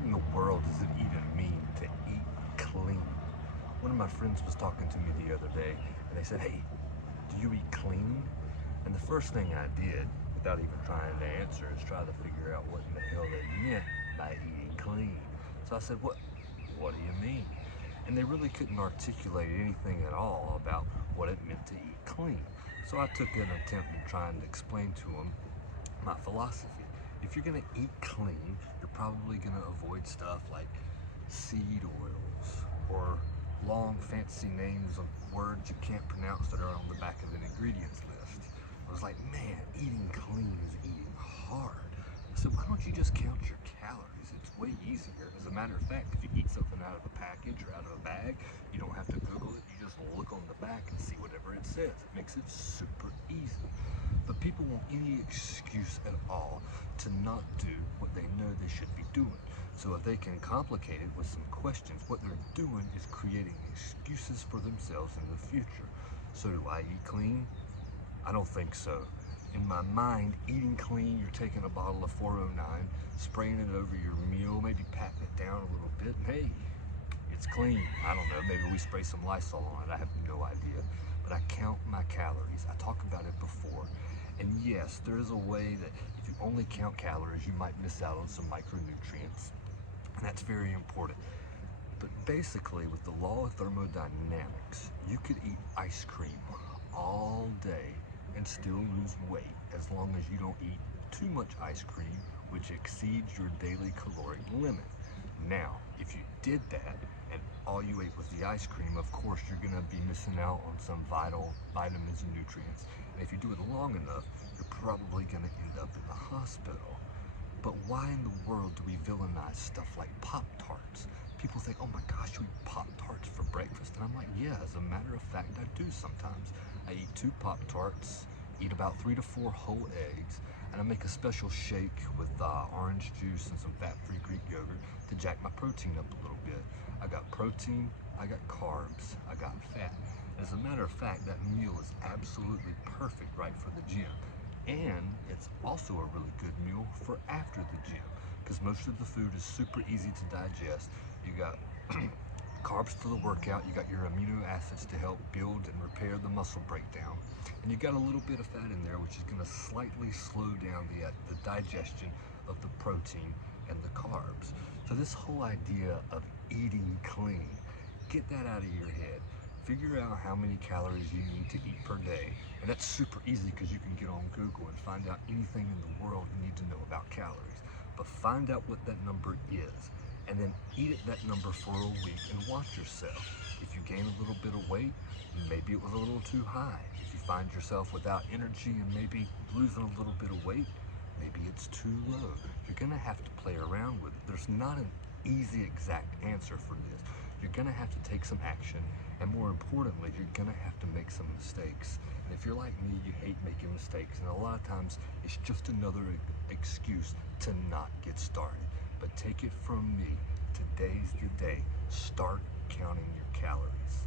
What in the world does it even mean to eat clean? One of my friends was talking to me the other day and they said, hey, do you eat clean? And the first thing I did, without even trying to answer, is try to figure out what in the hell they meant by eating clean. So I said, what do you mean? And they really couldn't articulate anything at all about what it meant to eat clean. So I took an attempt in trying to explain to them my philosophy. If you're gonna eat clean, you're probably gonna avoid stuff like seed oils or long fancy names of words you can't pronounce that are on the back of an ingredients list. I was like, man, eating clean is eating hard. I said, why don't you just count your calories? It's way easier. As a matter of fact, if you eat something out of a package or out of a bag, you don't have to Google it. You just look on the back and see whatever it says. It makes it super easy. But people want any excuse at all to not do what they know they should be doing. So if they can complicate it with some questions, what they're doing is creating excuses for themselves in the future. So do I eat clean? I don't think so. In my mind, eating clean, you're taking a bottle of 409, spraying it over your meal, maybe patting it down a little bit, and hey, it's clean. I don't know, maybe we spray some Lysol on it, I have no idea. But I count my calories. I talked about it before. And yes, there is a way that if you only count calories, you might miss out on some micronutrients. And that's very important. But basically, with the law of thermodynamics, you could eat ice cream all day and still lose weight as long as you don't eat too much ice cream, which exceeds your daily caloric limit. Now, if you did that and all you ate was the ice cream, of course you're gonna be missing out on some vital vitamins and nutrients. And if you do it long enough, you're probably gonna end up in the hospital. But why in the world do we villainize stuff like Pop-Tarts? People think, oh my gosh, you eat Pop-Tarts for breakfast? And I'm like, yeah, as a matter of fact, I do sometimes. I eat 2 Pop-Tarts, eat about 3 to 4 whole eggs, and I make a special shake with orange juice and some fat-free Greek yogurt to jack my protein up a little bit. I got protein, I got carbs, I got fat. As a matter of fact, that meal is absolutely perfect right for the gym. And it's also a really good meal for after the gym, because most of the food is super easy to digest. You got carbs for the workout, you got your amino acids to help build and repair the muscle breakdown, and you got a little bit of fat in there, which is going to slightly slow down the digestion of the protein and the carbs. So this whole idea of eating clean, get that out of your head. Figure out how many calories you need to eat per day, and that's super easy because you can get on Google and find out anything in the world you need to know about calories. But find out what that number is, and then eat at that number for a week and watch yourself. If you gain a little bit of weight, maybe it was a little too high. If you find yourself without energy and maybe losing a little bit of weight, maybe it's too low. You're gonna have to play around with it. There's not an easy exact answer for this. You're gonna have to take some action, and more importantly, you're gonna have to make some mistakes. And if you're like me, you hate making mistakes, and a lot of times it's just another excuse to not get started. But take it from me, today's the day. Start counting your calories.